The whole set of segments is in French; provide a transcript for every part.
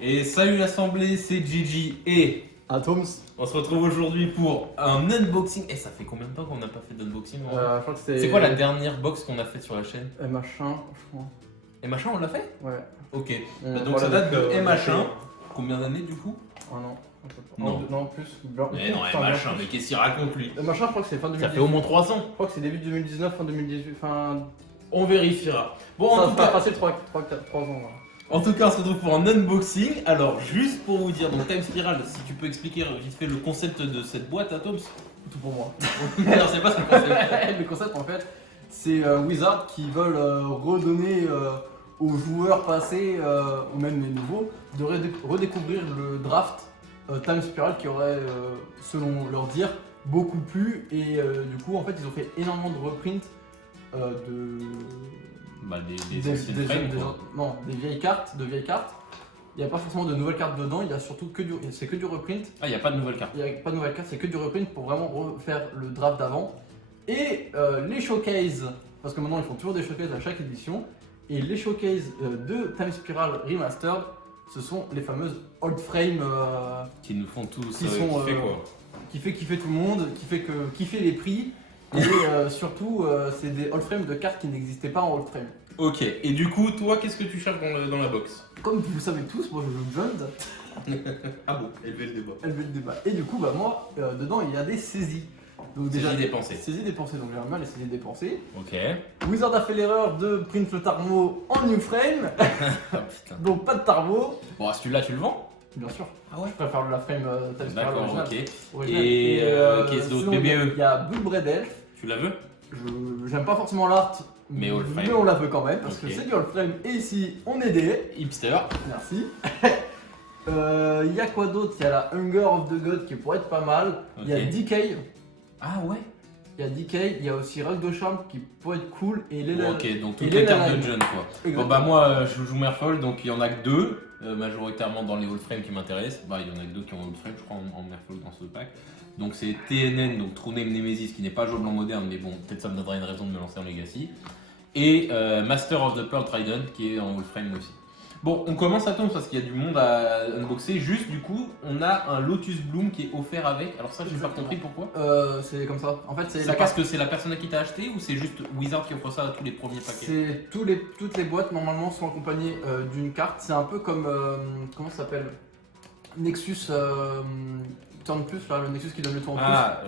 Et salut l'assemblée, c'est Gigi et Atoms. on se retrouve aujourd'hui pour un unboxing. Et ça fait combien de temps qu'on n'a pas fait d'unboxing Je crois que C'est quoi la dernière box qu'on a faite sur la chaîne? MH1, je crois. Et machin, on l'a fait? Ouais. Ok. On Bah, donc parle ça date de avec, MH1. Combien d'années du coup? Un an. Non. Non, plus. Mais non, MH1, mais qu'est-ce qu'il raconte lui? MH1, je crois que c'est fin 2018. Ça fait au moins 3 ans. Je crois que c'est début 2019, fin 2018. Fin. On vérifiera. Bon, en Ça tout va cas, passer 3 ans. Là. on se retrouve pour un unboxing. Alors, juste pour vous dire, donc Time Spiral, si tu peux expliquer vite fait le concept de cette boîte, Atoms. Tout pour moi. Alors, c'est pas ce qu'on fait. Le concept en fait, c'est Wizard qui veulent redonner aux joueurs passés, ou même les nouveaux, de redécouvrir le draft Time Spiral qui aurait, selon leur dire, beaucoup plu. Et du coup, en fait, ils ont fait énormément de reprints de. Bah, des anciennes frames, quoi. Non, des vieilles cartes, Il n'y a pas forcément de nouvelles cartes dedans, il y a surtout c'est que du reprint. Ah, il n'y a pas de nouvelle carte. Il n'y a pas de nouvelles cartes, c'est que du reprint pour vraiment refaire le draft d'avant. Et les showcases, parce que maintenant ils font toujours des showcases à chaque édition. Et les showcases de Time Spiral Remastered, ce sont les fameuses old frames Qui nous font tous qui sont kiffer, quoi. qui fait kiffer tout le monde, kiffer les prix. Et surtout, c'est des old frames de cartes qui n'existaient pas en old frame. Ok, et du coup, toi, qu'est-ce que tu cherches dans la box? Comme vous le savez tous, moi je joue Jund, Ah bon, élever le débat. elle veut le débat. Et du coup, bah moi, dedans il y a des saisies. Donc Saisies dépensées. Saisies dépensées, donc j'aime bien les saisies dépensées. Ok. Wizard a fait l'erreur de print le Tarmo en new frame, Ah putain. donc pas de Tarmo, Bon, celui-là, tu le vends? bien sûr. Ah ouais. Je préfère la frame Time Spiral D'accord, originale. ok. Originale. Et qu'est-ce d'autre? Sinon, BBE. il y a Blue Bread Elf. Tu la veux? J'aime pas forcément l'art, Mais old frame. mais on la veut quand même parce Ok. que c'est du old frame. Et ici, on est des. Hipster. Merci. Il y a quoi d'autre? Il y a la Hunger of the God qui pourrait être pas mal. Il y a Ok. Decay. Ah ouais. Il y a Decay. Il y a aussi Rock de Charme qui pourrait être cool. Et les Bon, ok, donc toutes et les les cartes Lalai. de John, quoi. Bon, Exactement. bah, moi, je joue Merfolk, donc il y en a que deux, majoritairement dans les old frames qui m'intéressent. Bah, il y en a que deux qui ont old frame, je crois, en Merfolk dans ce pack. Donc, c'est TNN, donc True Name Nemesis, qui n'est pas jouable en moderne, mais bon, peut-être ça me donnera une raison de me lancer en Legacy. Et Master of the Pearl Trident, qui est en old frame aussi. Bon, on commence à tomber parce qu'il y a du monde à unboxer. Juste, du coup, on a un Lotus Bloom qui est offert avec. Alors, ça, j'ai pas compris pourquoi. C'est comme ça. En fait, c'est C'est parce que c'est la personne qui t'a acheté ou c'est juste Wizard qui offre ça à tous les premiers paquets? C'est toutes les boîtes normalement sont accompagnées d'une carte. C'est un peu comme comment ça s'appelle, Nexus Turn Plus, là, le Nexus qui donne le tour en plus. Ah,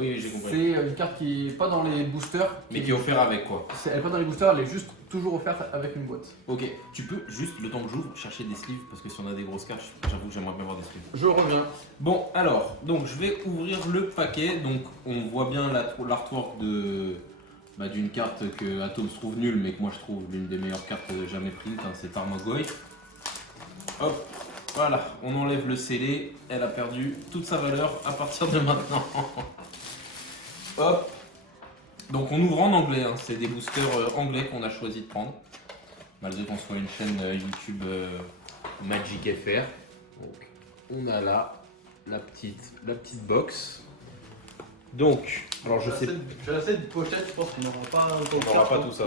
oui, j'ai compris. C'est une carte qui est pas dans les boosters. Mais qui est offert avec quoi? Elle est pas dans les boosters, elle est juste toujours offerte avec une boîte. Ok, tu peux juste, le temps que j'ouvre, chercher des sleeves parce que si on a des grosses cartes, j'avoue que j'aimerais bien voir des sleeves. Je reviens. Bon, alors, donc je vais ouvrir le paquet. Donc on voit bien l'artwork d'une carte que Atoms trouve nulle, mais que moi je trouve l'une des meilleures cartes jamais print, hein, c'est Tarmogoyf. Hop, voilà, on enlève le scellé, elle a perdu toute sa valeur à partir de maintenant. Hop. Donc on ouvre en anglais, hein. C'est des boosters anglais qu'on a choisi de prendre, malgré qu'on soit une chaîne YouTube Magic FR. Donc on a là la petite box. Donc, alors je sais J'ai assez de pochettes, je pense qu'on n'aura pas on n'aura pas tout ça.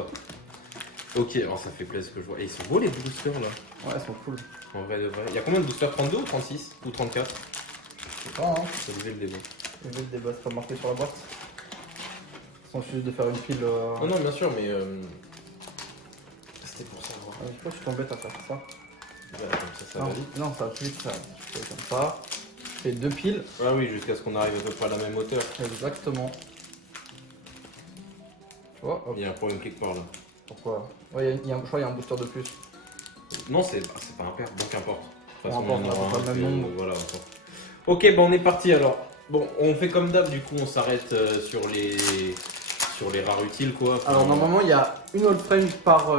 Ok, alors ça fait plaisir que je vois. Et ils sont beaux les boosters là. Ouais, elles sont cool. En vrai de vrai. Il y a combien de boosters? 32 ou 36 ou 34? Je sais pas, hein. C'est levé le débat. Le but des boîtes, c'est pas marqué sur la boîte. Sans juste de faire une pile. Oh non, bien sûr, mais c'était pour savoir. Pourquoi tu t'embêtes à faire ça? Voilà, comme ça Non, va vite. non, ça va plus vite, ça. Je fais comme ça. Je fais deux piles. Ah oui, jusqu'à ce qu'on arrive à peu près à la même hauteur. Exactement. Tu vois, hop. Il y a un problème quelque part là. Pourquoi? Ouais, je crois qu'il y a un booster de plus. Non, c'est pas un pair, donc qu'importe. De toute façon, Peu importe, on en on aura a pas un, le même nombre. voilà, importe. Ok, bon, on est parti alors. Bon, on fait comme d'hab, du coup, on s'arrête sur les rares utiles quoi. Enfin, Alors normalement il y a une old frame par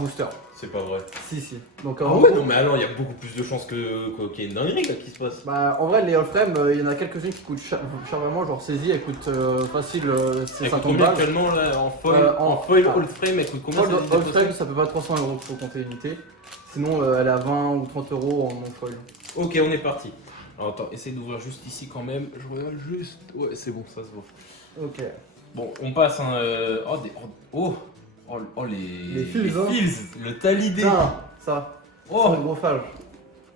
booster. c'est pas vrai. Si. Donc Ah en ouais, gros, non, mais alors il y a beaucoup plus de chances qu'il y ait une dinguerie là qui se passe. bah, en vrai les old frame, il y en a quelques-unes qui coûtent cher vraiment, genre saisie, elle coûte facile c'est Elle coûte 50 combien balles. actuellement là en foil? En- En foil ah. old frame, elle coûte combien Foil cette old idée frame ça peut pas 300 € qu'il faut compter unité. Sinon elle est à 20 ou 30 € en non foil. Ok, on est parti. Alors attends, essaye d'ouvrir juste ici quand même. Je regarde juste. Ouais, c'est bon, ça se voit. Ok. Bon, on passe un. Oh, les Les fils, hein. le talidé. Ça, Oh, le gros phage.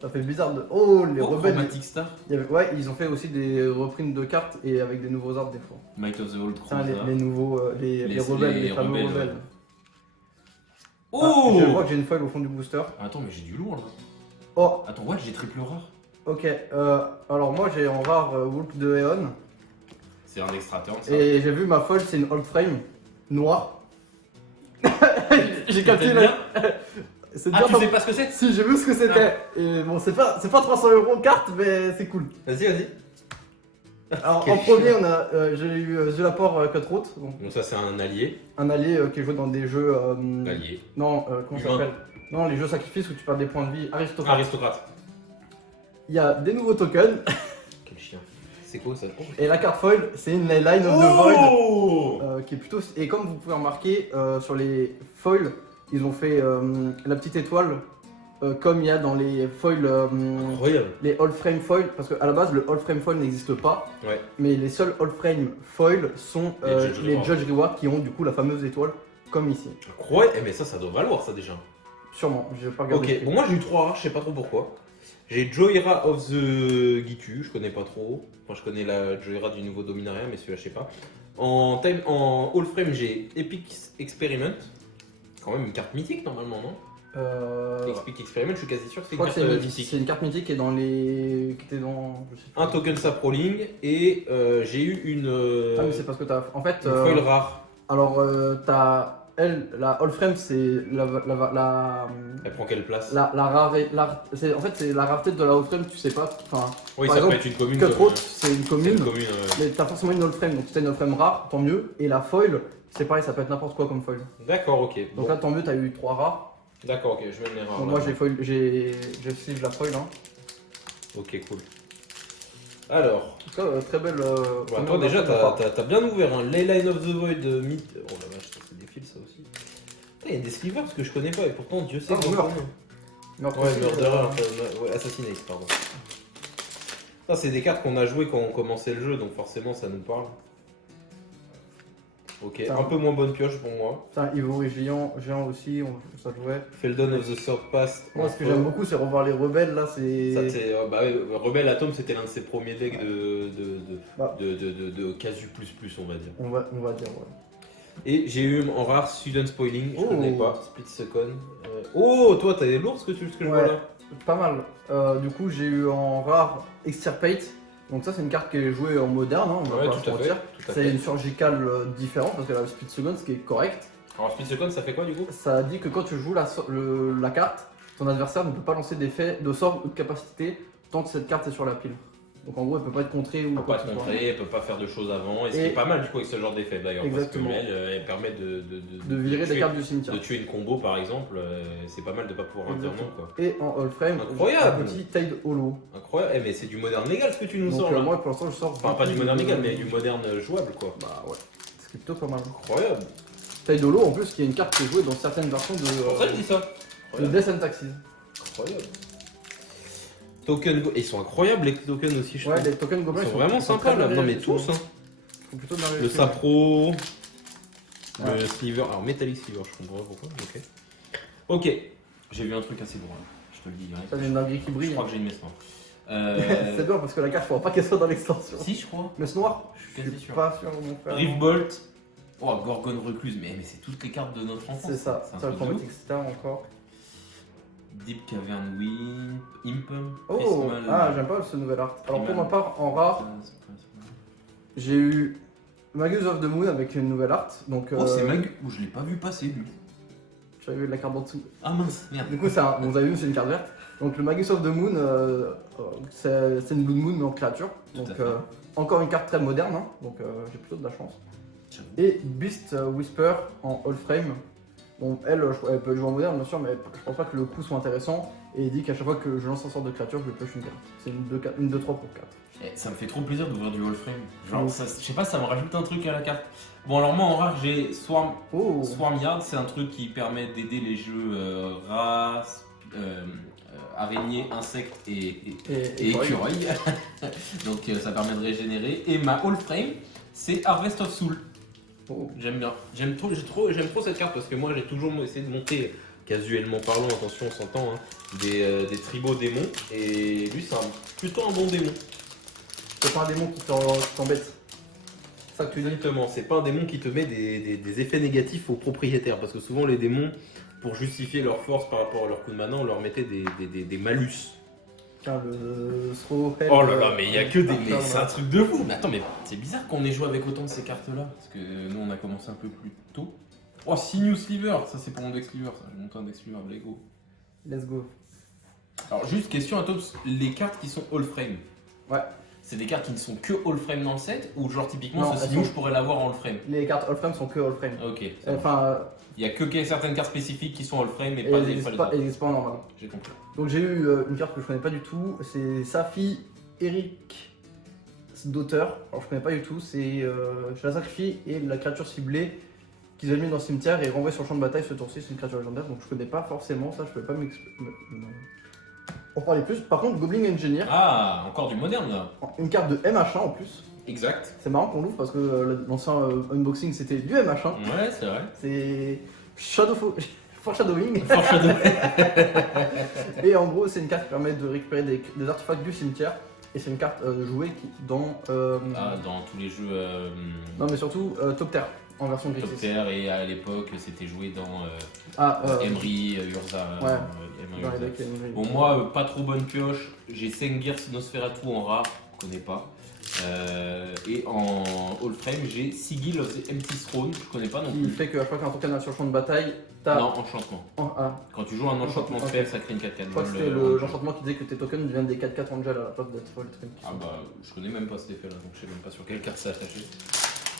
Ça fait bizarre de. Oh, les rebelles. Chromatic Star. Ouais, ils ont fait aussi des reprints de cartes et avec des nouveaux arbres des fois. Might of the Old Putain, Cruiser. les nouveaux. Les rebelles, les fameux rebelles, rebelles. ouais. Ah, Oh je vois que j'ai une foil au fond du booster. Attends, mais j'ai du lourd là. Oh, Attends, ouais, j'ai triple rare. ok. Alors moi j'ai en rare Wolf de Eon. C'est un extra turn ça. Et j'ai vu ma foil, c'est une old frame noire. J'ai capté T'aimes la. bien C'est Ah, bien tu sais pas ce que c'est? Si, j'ai vu ce que c'était. Et bon, c'est pas 300 € carte, mais c'est cool. Vas-y, vas-y. Alors Quel en premier, on a, j'ai eu Zulapor Cutthroat, donc Donc ça c'est un allié. un allié qui est joué dans des jeux. Allié. Non, comment ça Humain. s'appelle? Non, les jeux sacrifices où tu perds des points de vie, aristocrate. Aristocrate. Il y a des nouveaux tokens, Quel chien. C'est quoi ça? et la carte foil, c'est une Line of the Void. Oh Qui est plutôt. Et comme vous pouvez remarquer, sur les foils, ils ont fait la petite étoile, comme il y a dans les foils, Incroyable. les All Frame foils, parce qu'à la base, le All Frame foil n'existe pas, Ouais. mais les seuls All Frame foils sont Les Judge les Judge Reward qui ont du coup la fameuse étoile, comme ici. Incroyable. Eh, mais ça doit valoir ça déjà. Sûrement, je vais pas regarder. Ok, bon moi j'ai eu 3 rares, je sais pas trop pourquoi. J'ai Joyra of the Gitu, je connais pas trop. Enfin je connais la Joyra du nouveau Dominaria, mais celui-là je sais pas. En All Frame j'ai Epic Experiment. Quand même une carte mythique normalement, non? Epic Experiment, je suis quasi sûr que c'est je une crois que carte c'est mythique. une carte mythique qui est dans les. Qui était dans. Je sais pas. Un token Saproling et j'ai eu une, Ah, mais c'est parce que t'as. En fait. une foil rare. Alors, t'as. Elle, la All Frame, c'est Elle prend quelle place? la rareté. En fait, c'est la rareté de la All Frame, tu sais pas. Enfin, Oui, par ça peut exemple, être une commune. Cutthroat, comme, c'est une c'est commune. une commune. Mais t'as forcément une All Frame, donc si t'as une All Frame rare, tant mieux. Et la foil, c'est pareil, ça peut être n'importe quoi comme foil. D'accord, ok. Donc Bon. là, tant mieux, t'as eu 3 rares. D'accord, ok, je mets les rares. Donc là. moi, j'ai foil, j'ai siege la foil. Hein. Ok, cool. Alors, En tout cas, très belle. bah, première toi déjà, version de t'as bien ouvert un Leyline of the Void Myth. Oh la vache, c'est des fils ça aussi. Il y a des slivers que je connais pas et pourtant Dieu sait Ah, que j'en Meurtre. connais. Meurtre Ouais, aussi, Murderer, ouais, Assassinate, pardon. Ça, c'est des cartes qu'on a jouées quand on commençait le jeu, donc forcément ça nous parle. Ok, Putain. un peu moins bonne pioche pour moi. Putain, Ivo et Géant aussi, ça jouait. Feldon of the Third Past. Moi, ce que j'aime beaucoup, c'est revoir les rebelles là. Ça, C'est. c'est, bah, ouais, Rebel Atom, c'était l'un de ses premiers decks Bah. de Casu++, on va dire. On va dire, ouais. Et j'ai eu en rare Sudden Spoiling, je Oh. connais pas, Split Second. Oh, toi, t'as des lourds ce que je vois Ouais. là? Pas mal. Du coup, j'ai eu en rare Extirpate. Donc, ça, c'est une carte qui est jouée en moderne, hein, on va Ouais, pas tout se à fait. mentir. Tout à C'est fait. une surgicale différente parce qu'elle a le Speed Second, ce qui est correct. Alors, Split Second, ça fait quoi du coup? Ça dit que quand tu joues la carte, ton adversaire ne peut pas lancer d'effet, de sort ou de capacité tant que cette carte est sur la pile. Donc, en gros, elle peut pas être contrée ou Elle peut quoi pas que te ce soit. contrer, elle peut pas faire de choses avant, et ce qui Et- est pas mal du coup avec ce genre d'effet d'ailleurs, parce Exactement. qu'elle permet De virer des tuer- cartes du cimetière. de tuer une combo par exemple, c'est pas mal de pas pouvoir intervenir Exactement. quoi. Et en All Frame, Incroyable. un petit Tide Holo. Incroyable, mais c'est du moderne légal ce que tu nous Donc, sors là. moi, pour l'instant, je sors. Enfin, pas du beaucoup moderne de- légal, mais du moderne jouable quoi. Bah, ouais. Ce qui est plutôt pas mal. Incroyable. Tide Holo, en plus, qui est une carte qui est jouée dans certaines versions C'est pour ça que je dis ça. de Death and Taxes. Incroyable. Ils sont incroyables les tokens aussi, je Ouais, trouve. les tokens gobelins Ils sont vraiment sympas très là. bien Non mais réussis, tous, hein. ils sont plutôt bien Le réussis. Sapro, Ouais. le Sliver, alors Metallic Sliver, je comprends pas pourquoi, ok. Ok, j'ai vu un truc assez drôle, je te le dis direct. Ça, j'ai une dinguerie qui Je brille. crois que j'ai une messe noire. C'est bien parce que la carte, je ne pas qu'elle soit dans l'extension. Si, je crois. Messe noire Je suis Je quasi suis sûr. pas sûr, mon frère. Riftbolt. Oh, Gorgone Recluse, mais c'est toutes les cartes de notre enfance. C'est ça, C'est un ça le truc de ouf. Chromatic Star encore. Deep Cavern Wind, Imp, Oh Prismal. Ah, j'aime pas ce nouvel art. Alors pour Primal. ma part, en rare, j'ai eu Magus of the Moon avec une nouvelle art. Donc, Oh, c'est Mag. Oh, je l'ai pas vu passer lui. j'avais vu la carte en dessous. Ah mince, merde. Du coup, bon, vous avez vu, c'est une carte verte. Donc le Magus of the Moon, c'est une Blood Moon mais en créature. Tout Donc à fait. encore une carte très moderne, hein. Donc j'ai plutôt de la chance. J'avoue. Et Beast Whisper en All Frame. Bon, elle peut jouer en moderne bien sûr, mais je pense pas que le coup soit intéressant. Et il dit qu'à chaque fois que je lance un sort de créature, je lui pioche une carte. C'est une 2-3 pour 4. Eh, ça me fait trop plaisir d'ouvrir du Wallframe. Genre, Mm. ça, je sais pas, ça me rajoute un truc à la carte. Bon, alors moi en rare, j'ai Oh Swarmyard, c'est un truc qui permet d'aider les jeux races, araignées, insectes et écureuils. Donc ça permet de régénérer. Et ma All Frame, c'est Harvest of Soul. Oh. J'aime bien. J'aime trop cette carte parce que moi j'ai toujours essayé de monter casuellement parlant, attention, on s'entend, hein, des tribaux démons. Et lui, c'est plutôt un bon démon. C'est pas un démon qui t'embête. C'est ça que tu dis. Exactement, c'est pas un démon qui te met des effets négatifs aux propriétaires. Parce que souvent, les démons, pour justifier leur force par rapport à leur coup de mana, on leur mettait des malus. Tiens, le throw hell. Oh là là, mais il y a que des. Mais c'est un ça. truc de fou! Mais attends, mais c'est bizarre qu'on ait joué avec autant de ces cartes-là. Parce que nous, on a commencé un peu plus tôt. Oh, Sinew Sliver! Ça, c'est pour mon deck Sliver, ça. J'ai monté un deck Sliver, Lego. Let's go. Alors, juste question à Tops, les cartes qui sont all frame. Ouais. C'est des cartes qui ne sont que all frame dans le set? Ou genre, typiquement, Non, ce elles Sinew, sont- je pourrais l'avoir en all frame? Les cartes all frame sont que all frame. Ok. ça marche. Enfin, Il y a que certaines cartes spécifiques qui sont all frame et elles pas les n'existent autres. pas, elles existent pas en normal. J'ai compris. Donc j'ai eu une carte que je connais pas du tout, c'est Safi Eric d'auteur. Alors je connais pas du tout, c'est je la sacrifie et la créature ciblée qu'ils ont mis dans le cimetière et renvoie sur le champ de bataille ce tour-ci, c'est une créature légendaire donc je connais pas forcément ça, je peux pas en parler plus. Par contre Goblin Engineer, Ah, encore du moderne là. une carte de MH1 en plus. Exact. C'est marrant qu'on l'ouvre parce que l'ancien unboxing c'était du MH1, Ouais, c'est vrai. c'est Foreshadowing. Foreshadow. Et en gros, c'est une carte qui permet de récupérer des artefacts du cimetière. Et c'est une carte jouée dans. Ah, dans tous les jeux Non, mais surtout Top Terre en version Top Grixis. Terre et à l'époque c'était joué dans Emery, Urza. ouais. Emery, Dans les Urza. decks, Bon, moi, pas trop bonne pioche. J'ai Sengir Nosferatu en rare, je connais pas. Et en all frame, j'ai Sigil of the Empty Throne, je connais pas non qui plus. fait qu'à chaque fois qu'un token sur le champ de bataille, t'as. Non, enchantement. Ah, Quand tu joues un enchantement Ok. spell, ça crée une 4-4. je crois que c'était l'enchantement qui disait que tes tokens deviennent des 4-4 angel à la place d'être le truc. Ah bah, je connais même pas cet effet là, donc je sais même pas sur quelle carte c'est attaché.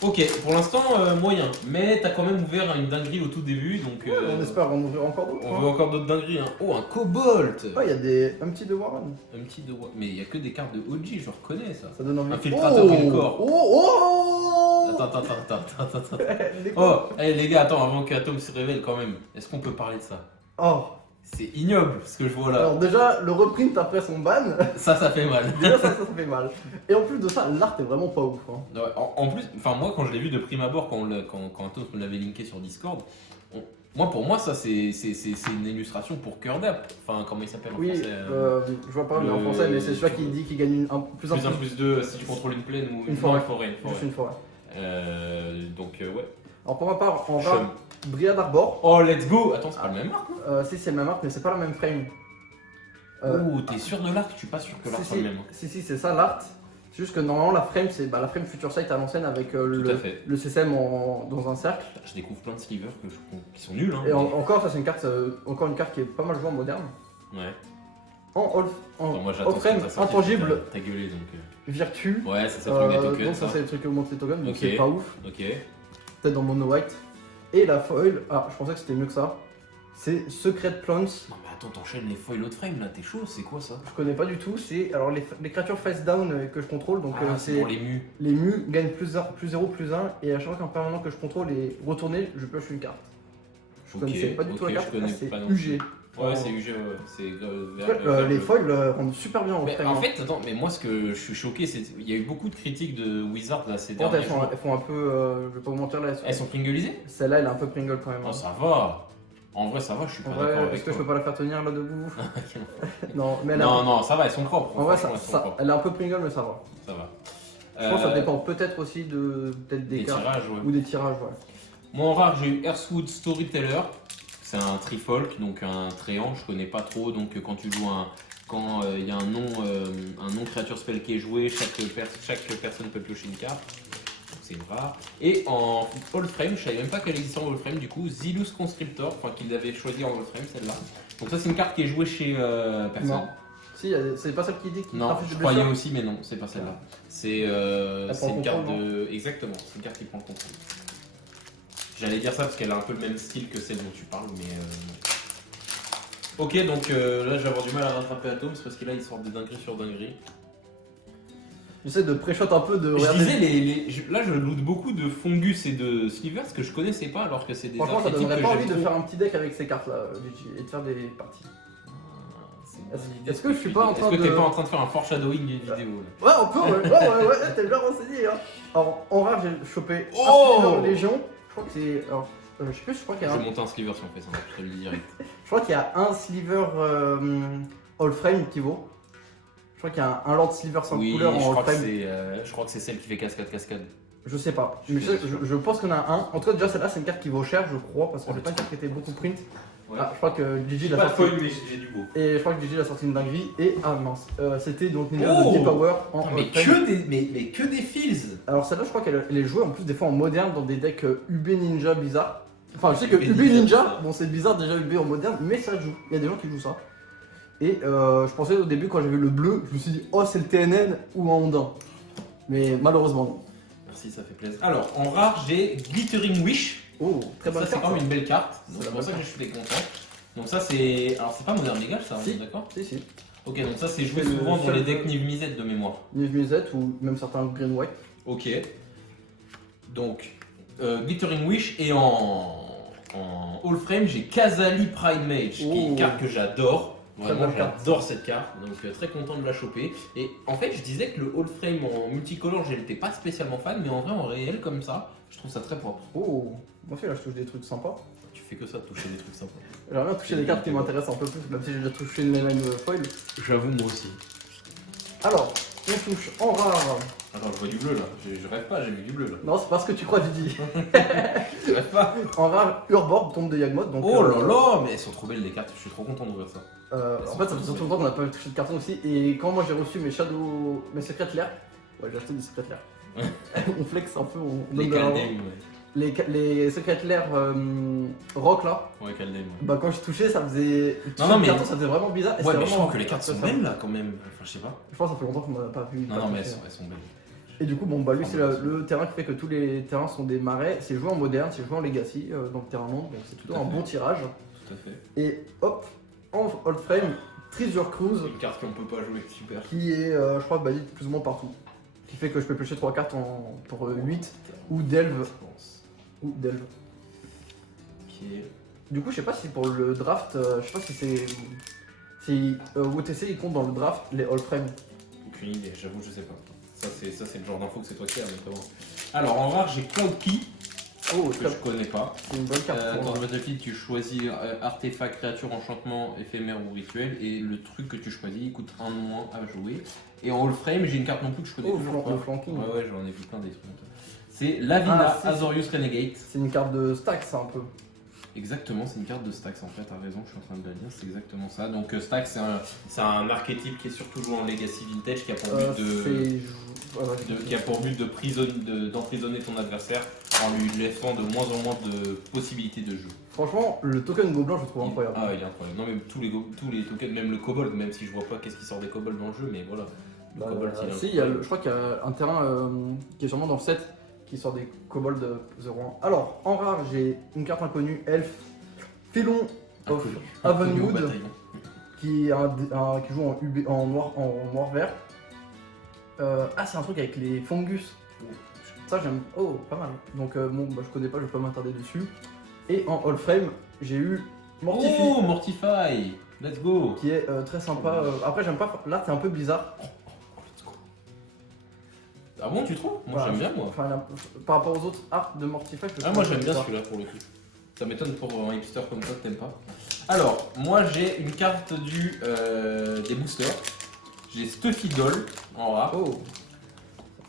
Ok, pour l'instant, moyen. Mais t'as quand même ouvert une dinguerie au tout début, donc. On espère en ouvrir encore d'autres. On veut encore d'autres dingueries. Hein. Oh, un Cobalt! Il y a un petit de Warren. Un petit de. Mais il y a que des cartes de OG, je reconnais ça. Ça donne envie. Infiltrateur et le corps. Oh Attends. Les Oh, hey, les gars, attends, avant qu'Atom se révèle quand même, est-ce qu'on peut parler de ça? Oh. C'est ignoble ce que je vois là. Alors déjà, le reprint après son ban, Ça fait mal. déjà ça fait mal. Et en plus de ça, l'art est vraiment pas ouf. Hein. Ouais, en plus, enfin moi quand je l'ai vu de prime abord, quand Atom me l'avait linké sur Discord, pour moi ça c'est une illustration pour Cœur d'Ap. Enfin comment il s'appelle en Oui, français je vois pas mais en français, mais c'est celui-là qui dit qu'il gagne plus un plus 1 plus 2 si tu contrôles une plaine ou Une forêt. Une forêt. Juste une forêt. Donc ouais. Alors pour ma part, en Chum. rare, Dryad Arbor. Oh let's go. Attends, c'est pas le même arc. Si c'est le même arc, mais c'est pas la même frame. Ouh, t'es sûr de l'arc? Je suis pas sûr que l'arc soit le même. Si, c'est ça l'art. C'est juste que normalement la frame c'est la frame Future Sight à l'ancienne avec Tout à fait. le CCM dans un cercle. Je découvre plein de slivers qui sont nuls. Hein, Et mais- encore ça c'est une carte, encore une carte qui est pas mal jouée en moderne. Ouais. En Attends, moi j'attends off-frame, que t'as sorti, intangible. T'as gueulé donc. Virtue. Ouais, c'est ça le truc des tokens. donc ça c'est le truc qui augmente les tokens, donc Ok. c'est pas ouf. Ok. Peut-être dans Mono White. Et la foil, je pensais que c'était mieux que ça. C'est Secret Plants. Non mais attends, t'enchaînes les foils autre frame là, t'es chaud, c'est quoi ça? Je connais pas du tout. C'est alors les créatures face down que je contrôle. Donc C'est c'est pour les mus. les mus gagnent plus 0, plus 1. Et à chaque fois qu'un permanent que je contrôle est retourné, je pioche une carte. Je connaissais pas du tout la carte. je connais C'est pas non UG. Ouais, c'est UG, ouais. C'est Les foils rendent super bien en Mais frame. en fait, attends, mais moi ce que je suis choqué, c'est qu'il y a eu beaucoup de critiques de Wizard là ces derniers jours. Elles font un peu. Je vais pas vous mentir là. Elles sont pringolisées? Celle-là, elle est un peu Pringle quand même. Oh, ça va. En vrai, ça va, je suis pas En d'accord vrai, avec est-ce que je toi. peux pas la faire tenir là debout? Non, mais elle est Non, ça va, elles sont propres. En vrai, Franchement, elles sont propres. elle est un peu Pringle, mais ça va. Ça va. Je pense que ça dépend peut-être aussi peut-être des des cartes tirages, ouais. ou des tirages, ouais. Moi en rare, j'ai eu Earthwood Storyteller. C'est un trifolk, donc un tréant, je connais pas trop. Donc quand tu joues quand il y a un nom créature spell qui est joué, chaque personne peut piocher une carte. Donc c'est une rare. Et en all frame, je savais même pas qu'elle existait en all frame du coup, Zilus Conscriptor, enfin qu'ils avaient choisi en all frame celle-là. Donc ça c'est une carte qui est jouée chez personne. Non. Si, c'est pas celle qui dit qu'il Non, inflige je des croyais blessures. aussi, mais non, c'est pas celle-là. C'est prend une le carte contrôle, de. Exactement, c'est une carte qui prend le contrôle. J'allais dire ça parce qu'elle a un peu le même style que celle dont tu parles, mais. Ok, donc là je vais avoir du mal à rattraper Atom, c'est parce que là ils sortent de dinguerie sur dinguerie. J'essaie de pré-shot un peu de Je regarder. disais, là je loot beaucoup de Fungus et de Slivers que je connaissais pas alors que c'est des Franchement, ça archétypes donnerait que pas j'aime envie de trop. faire un petit deck avec ces cartes-là, Luigi, et de faire des parties. C'est une bonne idée, Est-ce que je suis pas en train Est-ce que t'es de- pas en train de faire un foreshadowing d'une vidéo là? Ouais, on peut, ouais, t'es bien renseigné, hein. Alors, en rare, j'ai chopé Oh Aspinor Légion. Je crois que c'est. Alors, Je sais plus, je crois qu'il y Je a vais un, monter un sliver si on fait ça, je te le dis direct. je crois qu'il y a un sliver all frame qui vaut. Je crois qu'il y a un Lord Sliver sans Oui, couleur je en all crois, que frame. je crois que c'est celle qui fait cascade. Je sais pas, Je mais suis je pense qu'il y en a un. En tout cas, déjà celle-là, c'est une carte qui vaut cher, je crois, parce que Oh, c'est le pas une carte qui était beaucoup print. Ouais. Ah, je crois que Gigi l'a Pas de sorti. foil, mais j'ai du beau. Et je crois que Gigi a sorti une dinguerie. Et ah mince, c'était donc une Oh de Deep Power en Putain, all frame. mais que des feels. Alors celle-là, je crois qu'elle est jouée en plus des fois en moderne dans des decks UB Ninja bizarres. Enfin, je sais que UB UB Ninja, Ninja, bon c'est bizarre déjà UB en moderne, mais ça joue. Il y a des gens qui jouent ça. Et je pensais au début quand j'ai vu le bleu, je me suis dit oh c'est le TNN ou un Ondin. Mais malheureusement non. Merci, ça fait plaisir. Alors, en rare, j'ai Glittering Wish. Oh, très bonne Ça, c'est carte. quand même ça. une belle carte. Donc, C'est c'est la pour ça que bonne je suis content. Donc, ça, c'est. Alors, c'est pas Modern Legal, ça, on Si. est d'accord? Si, si. Ok, donc ça, c'est joué C'est le souvent dans seul les jeu. decks Niv Mizzet de mémoire. Niv Mizzet ou même certains Green White. Ok. Donc, Glittering Wish et en All Frame, j'ai Kazali Pride Mage, qui est une Oh. carte que j'adore. Très Vraiment, belle carte. j'adore cette carte, donc très content de la choper. Et en fait, je disais que le All Frame en multicolore, je n'étais pas spécialement fan, mais en vrai, en réel, comme ça, je trouve ça très propre. Oh, moi aussi là je touche des trucs sympas. Tu fais que ça, toucher des trucs sympas. J'aimerais bien toucher des cartes qui m'intéressent un peu plus, même si j'ai déjà touché une mainline foil. J'avoue, moi aussi. Alors, on touche en rare. Attends, je vois du bleu là. Je rêve pas, j'ai vu du bleu là. Non, c'est pas ce que tu crois, Didi. Je rêve pas. En rare, Urborg, tombe de Yagmoth. Donc, Oh là là, mais elles sont trop belles les cartes, je suis trop content d'ouvrir ça. En fait, ça fait surtout longtemps qu'on n'a pas touché de carton aussi. Et quand moi j'ai reçu mes Shadow. Mes Secret Lair, ouais, j'ai acheté des Secret Lair. On flex un peu, on Les donne de l'argent. Kaldheim, Les Secret Lair rock là, ouais. Kaldheim. Ouais. bah quand je touchais, ça faisait. Non, non, mais- carton, ça faisait vraiment bizarre. et Ouais, c'était mais je vraiment trouve que les cartes très sont simple. belles là quand même. Enfin, je sais pas. Je pense que ça fait longtemps qu'on n'a pas vu. Non, pas non, mais toucher. elles sont belles. Et du coup, bon, bah lui, Ah, c'est bah, le terrain qui fait que tous les terrains sont des marais. C'est joué en moderne, c'est joué en legacy, donc terrain monde, donc c'est plutôt Tout à un fait. bon tirage. Tout à fait. Et hop, en old frame, Treasure Cruise, Une carte qu'on peut pas jouer, super. qui est, je crois, banni plus ou moins partout. Qui fait que je peux piocher 3 cartes pour 8, ou Delve, Je pense. ou Delve. Ok. Du coup, je sais pas si pour le draft, je sais pas si c'est. Si WTC il compte dans le draft les old frame. Aucune idée, j'avoue, je sais pas. Ça, c'est le genre d'info que c'est toi qui as, notamment. Alors, en rare, j'ai Cloud Key, Oh, que je connais pas. c'est une bonne carte. Dans le Battlefield, tu choisis artefact, créature, enchantement, éphémère ou rituel, et le truc que tu choisis il coûte un de moins à jouer. Et en All Frame, j'ai une carte non plus que je connais Oh, toujours le pas. flanking. Ouais, ouais, j'en ai vu plein des trucs. C'est Lavina Ah, si, Azorius Renegade. C'est une carte de stack, ça un peu. Exactement, c'est une carte de Stax en fait, t'as raison, je suis en train de la lire, c'est exactement ça. Donc Stax, c'est un archétype qui est surtout joué en Legacy Vintage, qui a pour but qui a pour but d'emprisonner ton adversaire en lui laissant de moins en moins de possibilités de jeu. Franchement, le token gobelin, je le trouve incroyable. Ah, il est incroyable. Non, mais tous les tokens, même le kobold, même si je vois pas qu'est-ce qui sort des kobolds dans le jeu, mais voilà. Le Bah, kobold, il est si, incroyable. je crois qu'il y a un terrain qui est sûrement dans le set qui sort des kobolds 0-1. Alors, en rare, j'ai une carte inconnue, Elf, Felon of Inconnu. Avenue Inconnu au Wood, bataillon. qui joue en noir-vert. Ah, c'est un truc avec les fungus. Ça, j'aime. Oh, pas mal. Donc, bon, bah, je connais pas, je peux pas m'attarder dessus. Et en all frame, j'ai eu Mortify, Oh, Mortify! Let's go! qui est très sympa. Après, j'aime pas. Là, c'est un peu bizarre. Ah bon, tu trouves? Moi Voilà. j'aime bien, moi. Enfin, par rapport aux autres arts de Mortify, je Ah, moi j'aime bien celui-là pour le coup. Ça m'étonne pour un hipster comme toi que t'aimes pas. Alors, moi j'ai une carte des boosters. J'ai Stuffy Doll en rare. Oh,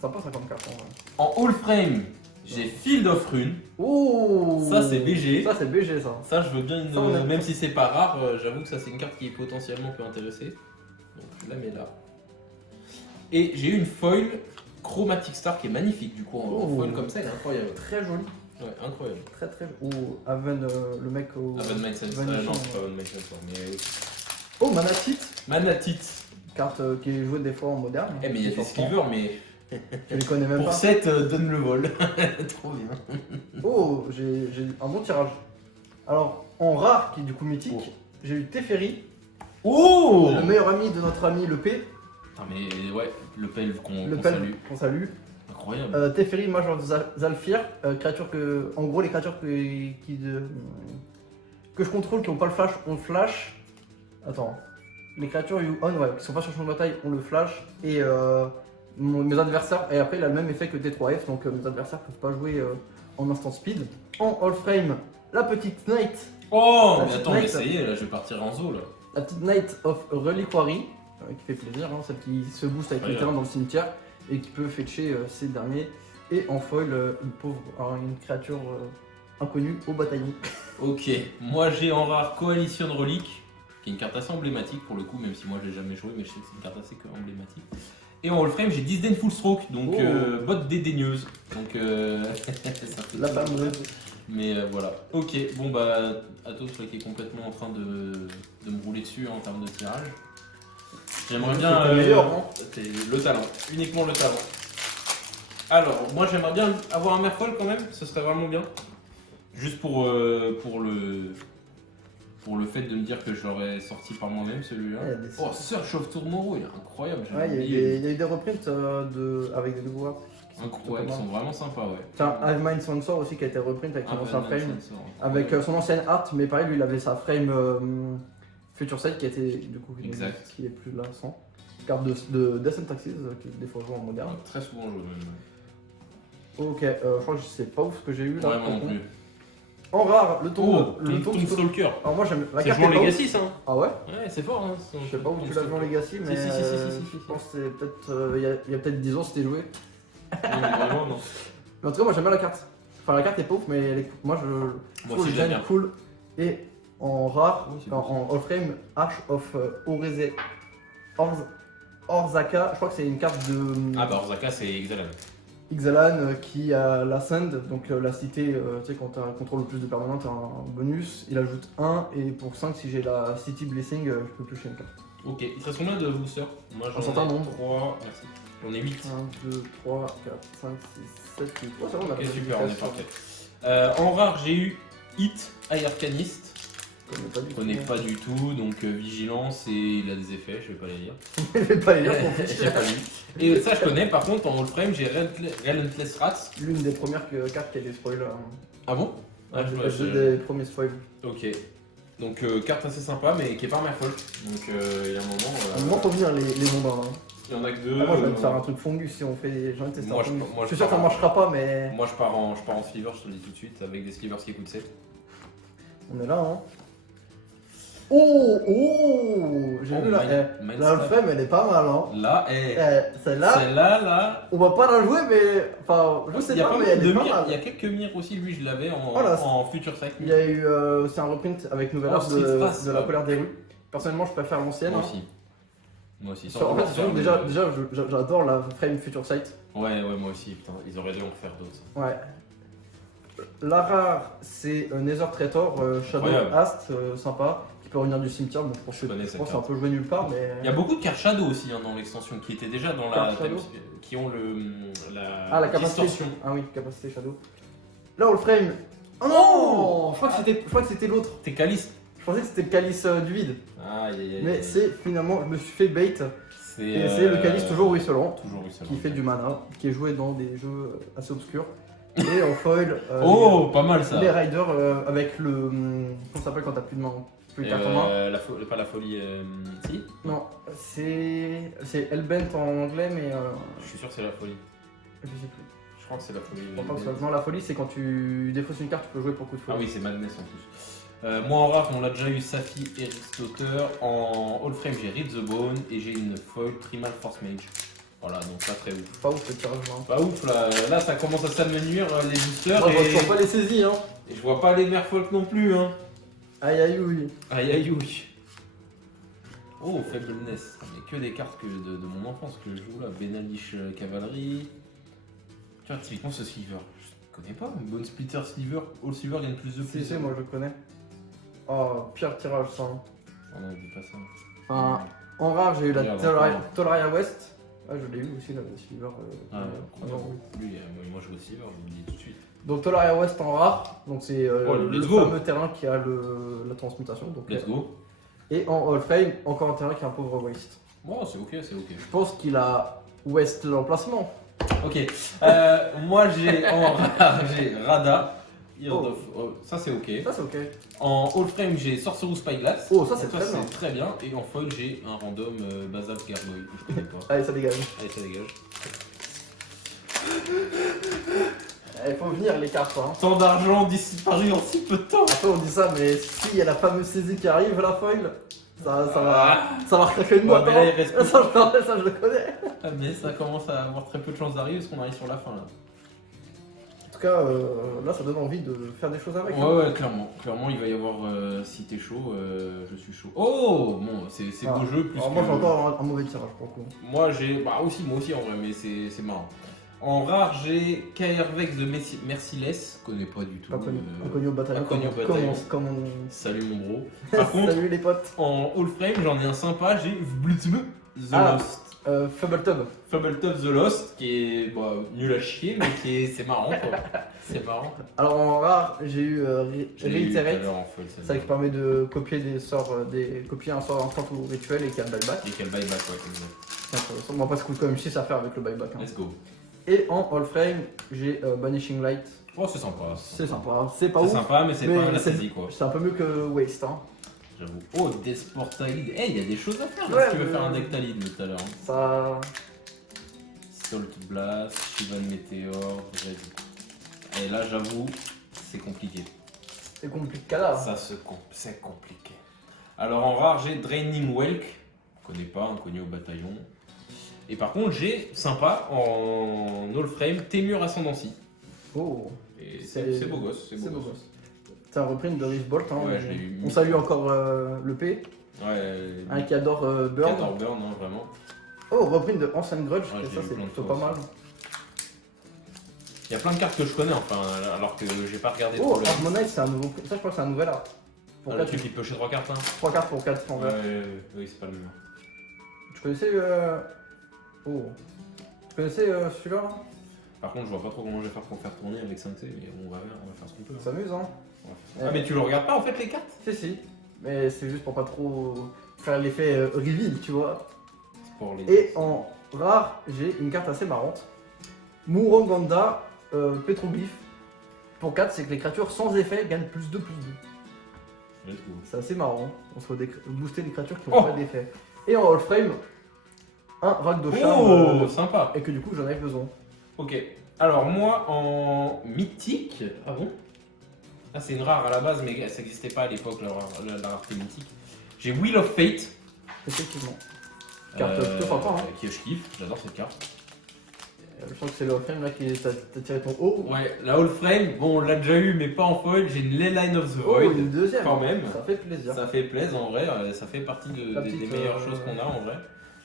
sympa ça comme carte en vrai. En all frame, j'ai Field of Rune. Oh, Ça, c'est BG. Ça c'est BG ça. Ça, je veux bien, Ça, on aime. même si c'est pas rare, j'avoue que ça c'est une carte qui potentiellement peut intéresser. Donc je la mets là. Et j'ai eu une foil Chromatic Star qui est magnifique du coup en Oh. foil comme ça, elle est incroyable. Très joli, Ouais, incroyable. très très joli. Oh, Aven, le mec au. Avan Mind Sensor. Magnifique. Non, c'est pas Avan Mind Sensor, mais. Oh, Manatit, Manatit. carte qui est jouée des fois en moderne. Eh, mais il y a Qui des s'en prend. slivers, mais. Je les connais même Pour pas. 7, donne le vol. Trop bien. Oh, j'ai un bon tirage. Alors, en rare, qui est du coup mythique, Oh. j'ai eu Teferi, Oh le meilleur ami de notre ami le P, Putain, mais ouais, le Pelve qu'on le salue. Pel qu'on salue. Incroyable. Teferi, Major Zalfir, créature que. En gros, les créatures que je contrôle qui ont pas le flash, on le flash. Attends. Les créatures you own, ouais, qui sont pas sur le champ de bataille, on le flash. Et mes adversaires. Et après, il a le même effet que T3F, donc mes adversaires peuvent pas jouer en instant speed. En all frame, la petite Knight. Oh, La mais petite attends, mais Knight. ça y est, là, je vais partir en zoo, là. La petite Knight of Reliquary, qui fait plaisir, hein, celle qui se booste avec le Ouais, terrain ouais. dans le cimetière et qui peut fetcher ces derniers. Et en foil, une créature inconnue au bataillon. Ok, moi j'ai en rare Coalition Relic, qui est une carte assez emblématique pour le coup, même si moi je l'ai jamais joué, mais je sais que c'est une carte assez emblématique. Et en all-frame, j'ai Disdain Full Stroke, donc Oh. botte dédaigneuse. Donc ça fait La plaisir. fameuse. Mais voilà. Ok, bon bah, Atos là, qui est complètement en train de me rouler dessus en termes de tirage. J'aimerais bien. C'est le meilleur, hein. C'est le talent, uniquement le talent. Alors, moi j'aimerais bien avoir un Merfolk quand même, ce serait vraiment bien. Juste pour le fait de me dire que je l'aurais sorti par moi-même celui-là. Ouais, il y a des- Oh, Search of Tomorrow, il est incroyable. Ouais, j'avais il y, oublié. a eu des reprints avec des nouveaux arts. Incroyable, ils sont vraiment sympas, ouais. T'as Hive Mind Sponsor aussi qui a été reprint avec son ancien Batman frame. Sensor, Avec incroyable. son ancienne art, mais pareil, lui il avait sa frame Future Sight qui a été du coup Exact. qui est plus là sans. Carte de Death and Taxes qui des fois joue en moderne. Ouais, très souvent joué même. Ok, je crois que je sais pas où ce que j'ai eu là. Ouais, moi non plus. En rare, le Oh, tombe. Tomb Stalker. Alors moi j'aime la C'est carte joué en est pas ouf. Legacy ça. Hein. Ah ouais. Ouais, c'est fort. Hein. Je sais pas où tu l'as vu en Legacy, mais si, je pense que c'est peut-être il y a peut-être 10 ans c'était joué. Non, vraiment, non. Mais en tout cas moi j'aime bien la carte. Enfin la carte est pas ouf, mais elle est cool. Moi je Moi trouve aussi le j'aime design bien. cool. Et en rare, Oui, c'est en all frame, Arch of Orzaka, je crois que c'est une carte de Ah bah Orzaka c'est Ixalan. Ixalan qui a la Sand, donc la cité, tu sais, quand tu contrôles le plus de permanents, tu as un bonus. Il ajoute 1 et pour 5, si j'ai la City Blessing, je peux piocher une carte. Ok, il te reste combien de boosters? Moi Un certain nombre. 3, merci. J'en ai 8. 1, 2, 3, 4, 5, 6, 7, 8. Ouais, c'est bon, on a Ok, la super, on est modification. parfait. En rare, j'ai eu Hit, Eye Arcaniste. Je connais pas du Je tout. connais pas du tout, donc vigilance et il a des effets, je vais pas les lire. Je vais pas les lire pour J'ai pas lu. Et ça, je connais, par contre, en all frame, j'ai Relentless Rats. L'une des premières cartes qui a des spoils. Ah bon? Ah, je Jeu me- des premiers spoils. Ok. Donc, carte assez sympa, mais qui est pas Merfolk. Donc, il y a un moment. Moi, faut venir les mondains. Hein. Il y en a que deux. Ah, moi, je vais te faire un truc fongu si on fait. J'ai envie de tester Moi, un je- fongus. moi, Je suis je sûr que ça pars- marchera pas, mais. Moi, je pars en Sliver, je te le dis tout de suite, avec des Slivers qui coûtent 7. On est là, hein. Oh, j'ai vu là. La Alframe, elle est pas mal, hein. Là, Celle-là, celle-là. on va pas la jouer, mais. Enfin, je sais Il y a pas, pas mais mal elle de est pas mires. mal. Il y a quelques mires aussi, lui, je l'avais Voilà. en Future Sight. Il y a eu. C'est un reprint avec nouvelle Oh, art Street Pass, de la ouais. colère des rues. Personnellement, je préfère l'ancienne. Moi hein. aussi. Moi aussi. En fait, surtout, déjà, j'adore la frame Future Sight. Ouais, moi aussi, putain, ils auraient dû en faire d'autres. Ouais. La rare, c'est Nether Traitor, Shadow Incroyable. Ast, sympa, qui peut revenir du cimetière. Bon, je pense Je que connais je cette pense que c'est un carte. peu joué nulle part, mais. Il y a beaucoup de cartes Shadow aussi hein, dans l'extension qui étaient déjà dans la Cartes Shadow qui ont Ah, la capacité. distorsion. Ah oui, capacité Shadow. Là, all frame. Oh non, je crois que c'était l'autre. T'es calice. Je pensais que c'était le calice du vide. Aïe aïe aïe. Mais aïe. c'est finalement, je me suis fait bait. C'est Et c'est le calice toujours ruisselant, Toujours ruisselant. qui fait du mana, qui est joué dans des jeux assez obscurs. Et en foil, Oh, pas mal ça. les riders avec le. Comment ça s'appelle quand t'as plus de main, plus de carte en main? Pas la folie. Si. Non, c'est Hellbent en anglais, mais Je suis sûr que c'est la folie. je sais plus. Je crois que c'est la folie. Je crois pas que ce soit- Non, la folie, c'est quand tu défausses une carte, tu peux jouer pour coup de Ah folie. oui, c'est Madness en plus. Moi en rare, on l'a déjà eu Safi et Ristoter. En all frame, j'ai Rip the Bone et j'ai une foil Primal Force Mage. Voilà, donc pas très ouf. Pas ouf, c'est tirage main. Pas ouf là, là ça commence à s'amenuire les boosters Moi, je vois et... toujours pas les saisies, hein. et je vois pas les Merfolk non plus hein. Aïe aïe oui. Aïe aïe aïe. Oh, Faibleness. Mais que des cartes de mon enfance que je joue là. Benalish Cavalerie. Tu vois, typiquement ce Sliver. Je connais pas. Bone Splitter Sliver. All Sliver gagne plus de Si, plus. si, moi je connais. Oh, pire tirage ça. hein. Ah non, dis pas ça. Enfin, en rare, j'ai eu la Regarde, Tolaria West. Ah, je l'ai eu aussi, là, le Silver. Ah, avant, oui. lui, moi je joue au Sliver, je vous le dis tout de suite. Donc Tolaria West en rare, donc c'est Oh, le let's go. fameux terrain qui a la transmutation. Donc, Let's go. Et en All Frame, encore un terrain qui a un pauvre Waste. Bon, c'est ok, c'est ok. Je pense qu'il a West l'emplacement. Ok. Moi j'ai en rare, j'ai Rada. Ça c'est ok. Ça c'est ok. En all frame, j'ai Sorcerous Spyglass. Oh, ça, c'est très bien. très bien. Et en foil, j'ai un random Basalt Gargoyle que je connais pas. Allez, ça dégage. Allez, ça dégage. Il faut venir les cartes, hein. Tant d'argent disparu en si peu de temps. Après on dit ça, mais s'il y a la fameuse saisie qui arrive, la foil, ça va recracher une boîte. mais là, il hein. reste Ça, je le connais. Ah, mais ça commence à avoir très peu de chances d'arriver parce qu'on arrive sur la fin là. En tout cas, là ça donne envie de faire des choses avec. hein. Ouais, clairement. Clairement, il va y avoir. Si t'es chaud, je suis chaud. Oh bon, c'est Ah. beau jeu plus Alors que. moi j'ai encore un mauvais tirage pour le coup. Moi j'ai. Bah moi aussi en vrai, mais c'est marrant. En rare, j'ai KR-Vex de Merciless. Je connais pas du tout. Inconnu au bataillon. Inconnu au Comme bataillon. comme on... Salut mon bro. Par contre, Salut les potes. en All Frame, j'en ai un sympa, j'ai Vblutme The Ah. Lost. Fabletob. Fabletob The Lost, qui est bah, nul à chier, mais c'est marrant quoi. C'est marrant. Alors en rare, j'ai eu Je l'ai eu tout à Reiterate. l'heure en folle, celle-là. Ça qui permet de copier des sorts, copier un sort instant ou rituel et qui a le buyback. Et quel buyback, ouais, comme ça. C'est intéressant. Bon, après, ça coûte quand même 6 à faire avec le buyback. hein. Let's go. Et en all frame, j'ai Banishing Light. Oh, c'est sympa. C'est sympa. C'est pas C'est ouf. sympa, mais c'est mais pas la c'est- saisie quoi. C'est un peu mieux que Waste. Hein. J'avoue. Oh, Desportalid. Eh, il y a des choses à faire là, Ouais, si tu veux mais- faire un deck Talid tout à l'heure. hein. Ça. Salt Blast, Shivan Meteor, Red. Et là, j'avoue, c'est compliqué. C'est compliqué là. C'est compliqué. Alors en rare, j'ai Draining Welk. Je connais pas, inconnu au bataillon. Et par contre, j'ai sympa en all frame Témur Ascendancy. Oh. Et C'est- c'est beau gosse. C'est beau gosse. C'est un reprint de Rift Bolt. Hein. Ouais, je l'ai eu. On salue encore le P. Ouais, Un qui adore Burn. Burn, hein, vraiment. Oh, reprint de Ancient Grudge. Ouais, et j'ai ça, eu c'est plein de plutôt fois pas mal. aussi. Il y a plein de cartes que je connais, enfin, alors que j'ai pas regardé Oh, trop le. Harmonite, c'est un nouveau. Ça, je crois que c'est un nouvel art. Pour Ah, le 4, truc qui peut piocher 3 cartes, hein. 3 cartes pour 4 en vert. Oui, c'est pas le même. Tu connaissais. Oh. Tu connaissais celui-là là Par contre, je vois pas trop comment je vais faire pour faire tourner avec 5C, mais on va faire ce qu'on peut. Ça s'amuse, hein. Ah, mais tu le regardes pas en fait les cartes? Si. Mais c'est juste pour pas trop faire l'effet reveal, tu vois. C'est pour les. Et en rare, j'ai une carte assez marrante. Muronganda, Pétroglyphe. Pour 4, c'est que les créatures sans effet gagnent +2/+2. Let's go. C'est assez marrant. On se fait booster des créatures qui Oh. n'ont pas d'effet. Et en all frame, un rack de charme. Oh, sympa. Et que du coup, j'en avais besoin. Ok. Alors moi en mythique. Ah bon? Ah c'est une rare à la base, mais ça n'existait pas à l'époque la rareté mythique. J'ai Wheel of Fate. Effectivement. Carte plutôt sympa, hein. Que je kiffe. J'adore cette carte. Je pense que c'est le all frame là qui t'a tiré ton haut. Ouais, la All Frame, bon on l'a déjà eu mais pas en foil. J'ai une Leyline of the Oh, Void. une deuxième. quand même. Ça fait plaisir. Ça fait plaisir en vrai, ça fait partie La des petite, meilleures choses qu'on a en vrai.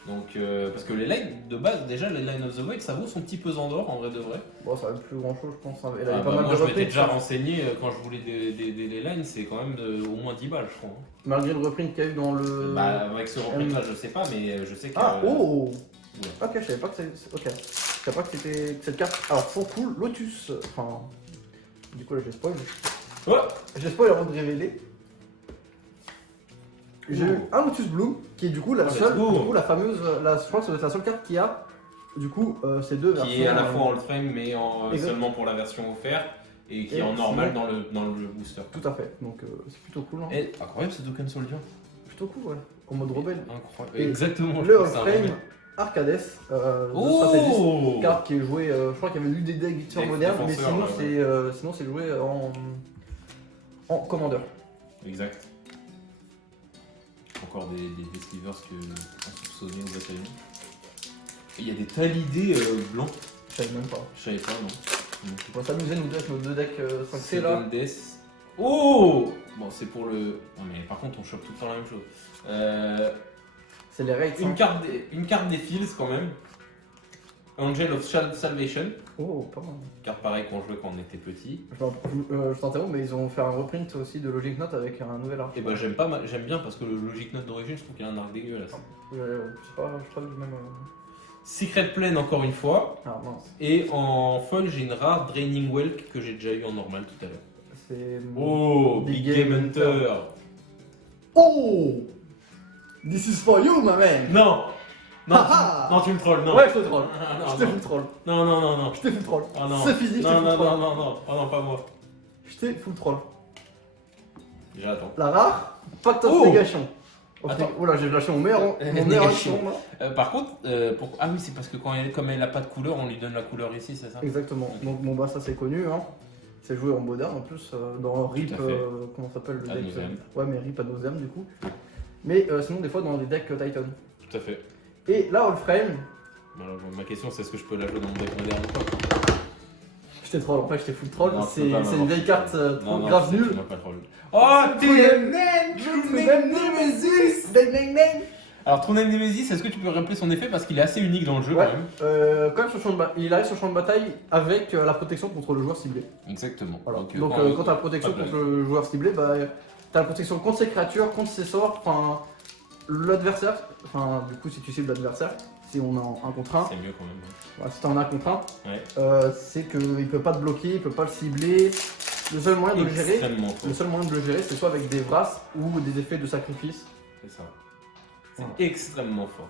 Donc, parce que les lines de base, déjà les Line of the Void, ça vaut son petit pesant d'or en vrai de vrai. Bon, ça va être plus grand chose, je pense. hein. Elle Ah avait bah, pas mal moi de je m'étais reprints. déjà renseigné quand je voulais des lines, c'est quand même au moins 10 balles je crois. Malgré le reprint qu'il y a eu dans le. Bah avec ce reprint là je sais pas mais je sais que... Ah, oh Ouais. Ok, je savais pas que c'est. Ok. Je savais pas que c'était que cette carte. Alors, pour cool, Lotus. Enfin. Du coup, là, j'ai spoil. Oh J'ai spoil avant de révéler. J'ai eu Oh. un Lotus Bloom, qui est du coup la Oh, let's seule. go. Du coup, la fameuse. Je crois que c'est la seule carte qui a. Du coup, ces deux versions. Qui est à la fois en all frame mais Exact. seulement pour la version offerte et qui Et est en normal sinon- dans le booster. Tout à fait. Donc, c'est plutôt cool. Hein. Et incroyable ce token soldier. Plutôt cool, ouais. En mode rebelle. Incroyable. Et Exactement. je Le trouve que c'est un All-Frame rebelle. Arcades de stratégiste. Oh Carte qui est jouée, je crois qu'il y avait eu des decks sur Deck moderne, mais défenseur, sinon sinon c'est joué en commandeur. Exact. Encore des slivers que on soupçonnait au bataillon. Et il y a des talidés blancs. Je savais même pas. Je savais pas, non. On va s'amuser nous deux avec nos deux decks 5C là. Seven Death. Oh bon, c'est pour le. Non, mais par contre, on chope tout le temps la même chose. C'est les rates. Une hein. carte des Fields quand même. Angel of Salvation. Oh, pas mal. Carte pareille qu'on jouait quand on était petit. Je t'interromps, mais ils ont fait un reprint aussi de Logic Note avec un nouvel art. Et bah j'aime bien parce que le Logic Note d'origine, je trouve qu'il y a un arc dégueulasse. Je sais pas du même. Secret Plane encore une fois. Ah mince. Et en foil, j'ai une rare Draining Welk que j'ai déjà eu en normal tout à l'heure. C'est. Oh, Big Game Hunter. Oh This is for you, my man! Non non, Ah ah non, tu me trolles, non. Ouais, je te troll. Ah, Je non, t'ai non. full troll. Non, non, non, non. Je t'ai full troll. Oh, non. C'est fini, je t'ai Non, full non, troll. non, non, non. Oh non, pas moi. Je t'ai full troll. J'attends. La rare, Pact of Oh Negation. Attends. Oh là, j'ai lâché mon meilleur Négation. action là. Par contre, ah oui, c'est parce que comme elle a pas de couleur, on lui donne la couleur ici, c'est ça? Exactement. Donc bon bah ça c'est connu hein. C'est joué en moderne en plus dans RIP, à fait. comment ça s'appelle le Ad deck nauseam. Ouais mais RIP ad nauseam du coup. Mais sinon des fois dans les decks Titan. Tout à fait. Et là Allframe, Alors, ma question, c'est est-ce que je peux la jouer dans mon deck moderne ou pas? je t'ai troll, en fait je t'ai full troll, Non, c'est tu peux pas une m'avoir vieille full carte troll. trop Non, grave tu nulle. m'as pas troll. Oh, TNN Nemesis. Alors, Trône Nemesis, est-ce que tu peux rappeler son effet parce qu'il est assez unique dans le jeu Ouais, quand même? quand même sur le champ de il arrive sur le champ de bataille avec la protection contre le joueur ciblé. Exactement. Voilà. Donc, Donc quand t'as la protection pas de contre le joueur ciblé, bah t'as la protection contre ses créatures, contre ses sorts, enfin l'adversaire, enfin du coup si tu cibles l'adversaire, si on est en 1 contre 1, c'est mieux quand même. voilà, si t'es en 1 contre 1, Ouais. c'est qu'il peut pas te bloquer, il peut pas le cibler. Le seul moyen de le gérer, Extrêmement fort. le seul moyen de le gérer, c'est soit avec des Vras ou des effets de sacrifice. C'est ça. C'est Voilà. extrêmement fort.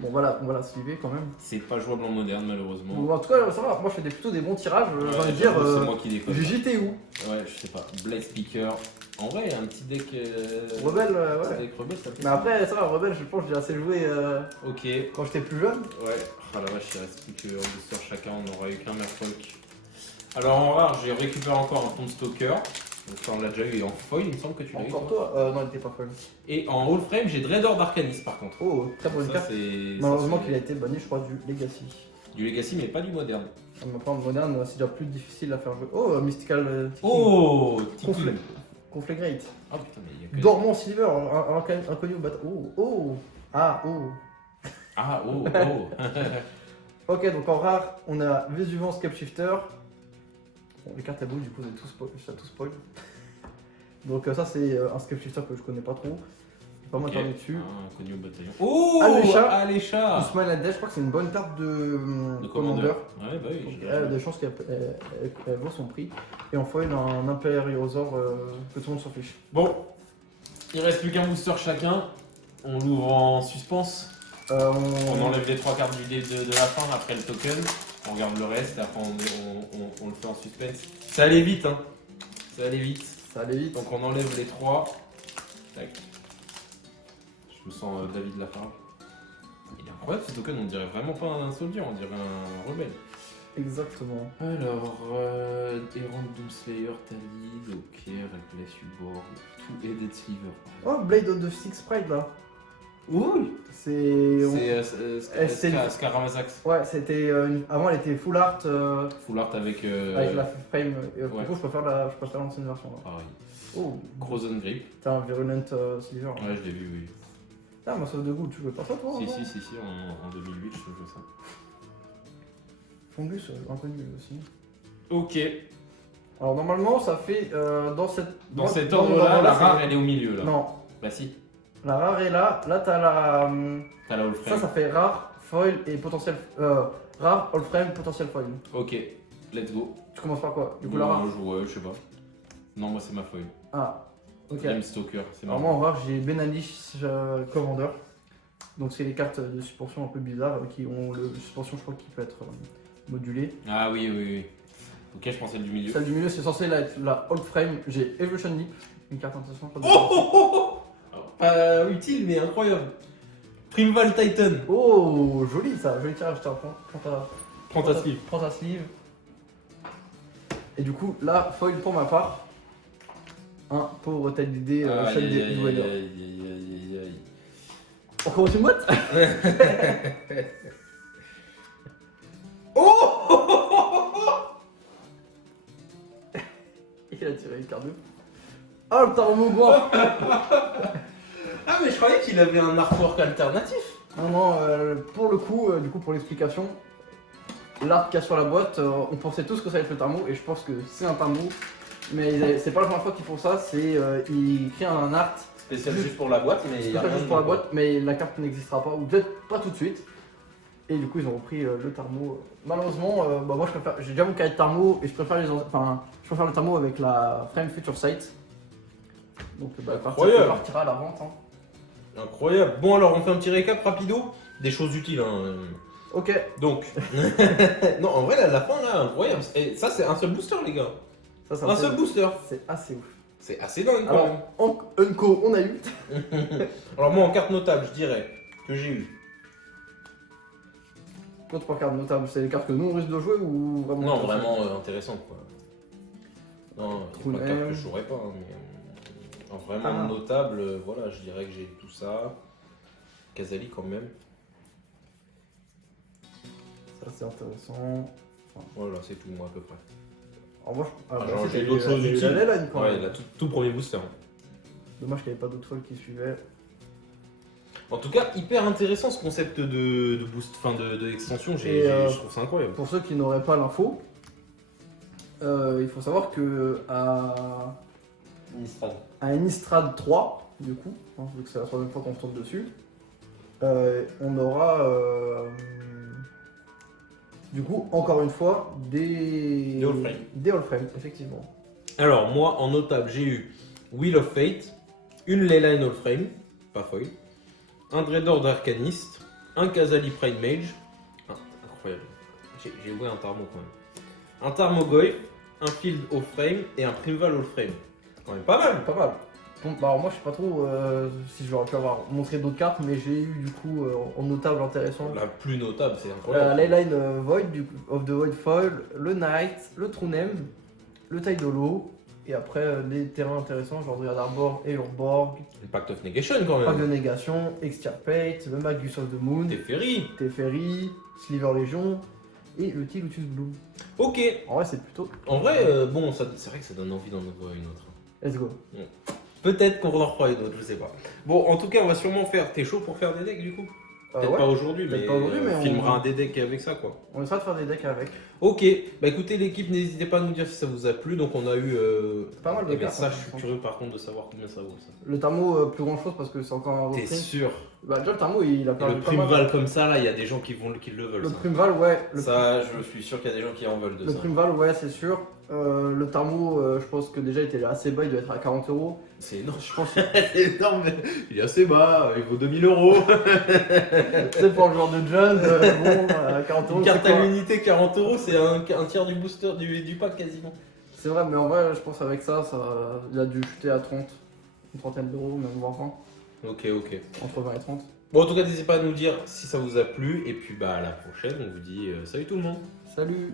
Bon voilà, on va la sliver quand même. C'est pas jouable en moderne malheureusement. Bon, en tout cas, ça va, moi je fais plutôt des bons tirages, j'ai envie de dire, c'est moi qui déconne. j'étais où Ouais, je sais pas. Blade Speaker. En vrai, il y a un petit deck. Rebelle, petit ouais. deck rebelle, ça fait. Mais après, ça va, Rebelle, je pense que j'ai assez joué Ok. quand j'étais plus jeune. Ouais. Ah la vache, il reste plus qu'un booster chacun. On n'aura eu qu'un Merfolk. Alors en rare, j'ai récupéré encore un Tomb Stalker. Donc ça, on l'a déjà eu. Et en foil, il me semble que tu l'as eu. Encore toi. toi Non, il était pas folle. Et en Hall Frame, j'ai Dreador d'Arcanis par contre. Oh, très bonne Ça, carte. c'est. Malheureusement ça, qu'il a été banni, je crois, du Legacy. Du Legacy, mais pas du moderne. Après, en moderne, c'est déjà plus difficile à faire jouer. Oh, Mystical Ticking. Oh, Conflé. Conflagrate. Ah putain, mais il y a que. Dormant Silver, inconnu au bateau. Oh, oh. Ah, oh. Ah, oh, oh. Ok, donc en rare, on a Vésuvant Scapeshifter. Bon, les cartes à boule, du coup, ça tout spoil. Donc ça, c'est un Scapeshifter que je connais pas trop. Je vais pas m'attarder dessus. Ah, connu au bataillon. Oh, Alécha. Alécha. Ousmane Adès, je crois que c'est une bonne carte de Commander. Ouais, bah oui. Donc, elle a des chances qu'elle vaut son prix. Et en foil, un Impériosaure que tout le monde s'en fiche. Bon, il reste plus qu'un booster chacun. On l'ouvre en suspense. On enlève les 3 cartes du dé de la fin après le token. On regarde le reste et après on le fait en suspense. Ça allait vite, hein. Ça allait vite. Ça allait vite. Donc on enlève les 3. Tac. Je me sens David Lafarge. Il est incroyable ce token, on dirait vraiment pas un soldier, on dirait un rebelle. Exactement. Alors, Errant Doomslayer, Talid, ok, Reckless Ubor, tout et Dead Sliver. Oh, Blade of the Six Pride là. Ouh. C'est. C'est Scaramasax. Ouais, c'était. Avant, elle était full art Full art avec. avec la frame. Et du ouais. coup, je préfère l'ancienne version là. Pareil. Oh, Frozen Grip. t'as un Virulent Sliver. Là. Ouais, je l'ai vu, oui. Ah, ma sauce de goût, tu veux pas ça toi Si, non si, en 2008, je jouais ça. Fungus, inconnu aussi. Ok. Alors, normalement, ça fait dans cette. Dans cet ordre-là, la rare, elle est au milieu là. Non, Bah si. la rare est là. Là, t'as la. T'as la Hall Frame. Ça fait rare, foil et potentiel. Rare, all frame, potentiel foil. Ok, let's go. Tu commences par quoi Du coup, la rare. Ouais, je sais pas. Non, moi c'est ma foil. Ah, ok. Flame Stalker, c'est Alors, marrant. moi, en rare, j'ai Benalish Commander. Donc, c'est les cartes de suspension un peu bizarres qui ont le suspension, je crois, qui peut être modulé. Ah oui, oui, oui. Ok, je pensais du milieu. Celle du milieu, c'est censé être la Old Frame. J'ai Evolution Leap, une carte intéressante. Pas utile, mais incroyable. Primeval Titan. Oh, joli ça, joli tirage. Tiens, Prends ta sleeve. Prends ta sleeve. Et du coup, là, foil pour ma part. Un pauvre tête d'idée, chaîne des Dweller. On commence une boîte. Il a tiré une carte de. Oh, le Tarmogoin. Ah, mais je croyais qu'il avait un artwork alternatif. Non, non, pour le coup, du coup, pour l'explication, l'art qu'il y a sur la boîte, on pensait tous que ça allait être le Tarmo, et je pense que c'est un Tarmo. Mais c'est pas la première fois qu'ils font ça, c'est ils créent un art Spécial juste pour la boîte, mais il y a spécial rien juste pour la dedans, boîte, mais la carte n'existera pas, ou peut-être pas tout de suite. Et du coup, ils ont repris le Tarmo. Malheureusement, bah, moi je préfère, j'ai déjà mon carré de Tarmo, et je préfère je préfère le Tarmo avec la Frame Future Sight. Donc, bah, Incroyable. partira à la vente. Hein. Incroyable. Bon, alors on fait un petit récap rapido. Des choses utiles. Hein. Ok. Donc, non, en vrai, la fin là, incroyable. Et ça, c'est un seul booster, les gars. Ça, Un seul booster. C'est assez ouf. C'est assez dingue quand Alors, même. en Unco, on a eu. Alors moi en carte notable, je dirais que j'ai eu. Quand tu prends carte notable, c'est les cartes que nous on risque de jouer ou vraiment Non, vraiment intéressant quoi. Non, il y a pas de carte que je jouerais pas, hein, mais vraiment notable, voilà, je dirais que j'ai tout ça. Kazali quand même. Ça c'est intéressant. Voilà, c'est tout moi à peu près. En revanche, genre, j'ai d'autres choses utiles. La line, quand Ouais, même. il a tout premier booster. Dommage qu'il n'y avait pas d'autres folles qui suivaient. En tout cas, hyper intéressant ce concept de boost, enfin de extension, je trouve ça incroyable. Pour ceux qui n'auraient pas l'info, il faut savoir que à Innistrad 3, du coup, hein, vu que c'est la troisième fois qu'on se tombe dessus, on aura du coup encore une fois des Allframe, effectivement. Alors moi en notable j'ai eu Wheel of Fate, une Leyline Allframe, pas foil, un Dreadhorde Arcaniste, un Kazali Pride Mage, incroyable, j'ai oublié un Tarmo quand même, un Tarmogoyf, un Field Allframe et un Primeval Allframe. Quand même pas mal. Pas mal. Bon, bah alors moi je sais pas trop si j'aurais pu avoir montré d'autres cartes, mais j'ai eu du coup en notable intéressant La plus notable c'est la incroyable. Leyline Void of the Void Foil, le Knight, le Trunem, le Tidolo, et après les terrains intéressants genre Dryad Arbor et Urborg, Le Pact of Negation quand Pack de même. Négation, Extirpate, le Magus of the Moon, Teferi. Teferi, Sliver Légion et le Tilutus Bloom. Ok. En vrai c'est plutôt... En vrai, bon, c'est vrai que ça donne envie d'en avoir une autre. Let's go. Peut-être qu'on en refera une autre, je sais pas. Bon, en tout cas, on va sûrement faire. T'es chaud pour faire des decks du coup? Peut-être Ouais, pas aujourd'hui, mais, peut-être pas aujourd'hui, mais on on- filmera un des decks avec ça quoi. on essaiera de faire des decks avec. Ok, bah écoutez l'équipe, n'hésitez pas à nous dire si ça vous a plu. Donc on a eu Pas mal de cartes, ça, hein, je suis franchement. curieux par contre de savoir combien ça vaut ça. Le Thermo, plus grand chose parce que c'est encore un T'es reprint. sûr? Bah déjà le Thermo il a Et perdu le pas mal. Primeval comme ça là, il y a des gens qui le veulent. Le ça. Primeval, ouais. Ça, je suis sûr qu'il y a des gens qui en veulent de Le ça. Primeval, ouais, c'est sûr. Le Thermo, je pense que déjà il était assez bas, il doit être à 40 euros. C'est énorme. Je pense C'est énorme, mais il est assez bas, il vaut 2000 euros. c'est pour le genre de John, bon, à 40 euros. Une carte c'est à quoi l'unité, 40 euros, c'est un tiers du booster du pack quasiment. C'est vrai, mais en vrai, je pense avec ça, il a dû chuter à 30, une trentaine d'euros, même voire 20, Ok. entre 20 et 30. Bon, en tout cas, n'hésitez pas à nous dire si ça vous a plu. Et puis, bah, à la prochaine, on vous dit salut tout le monde. Salut!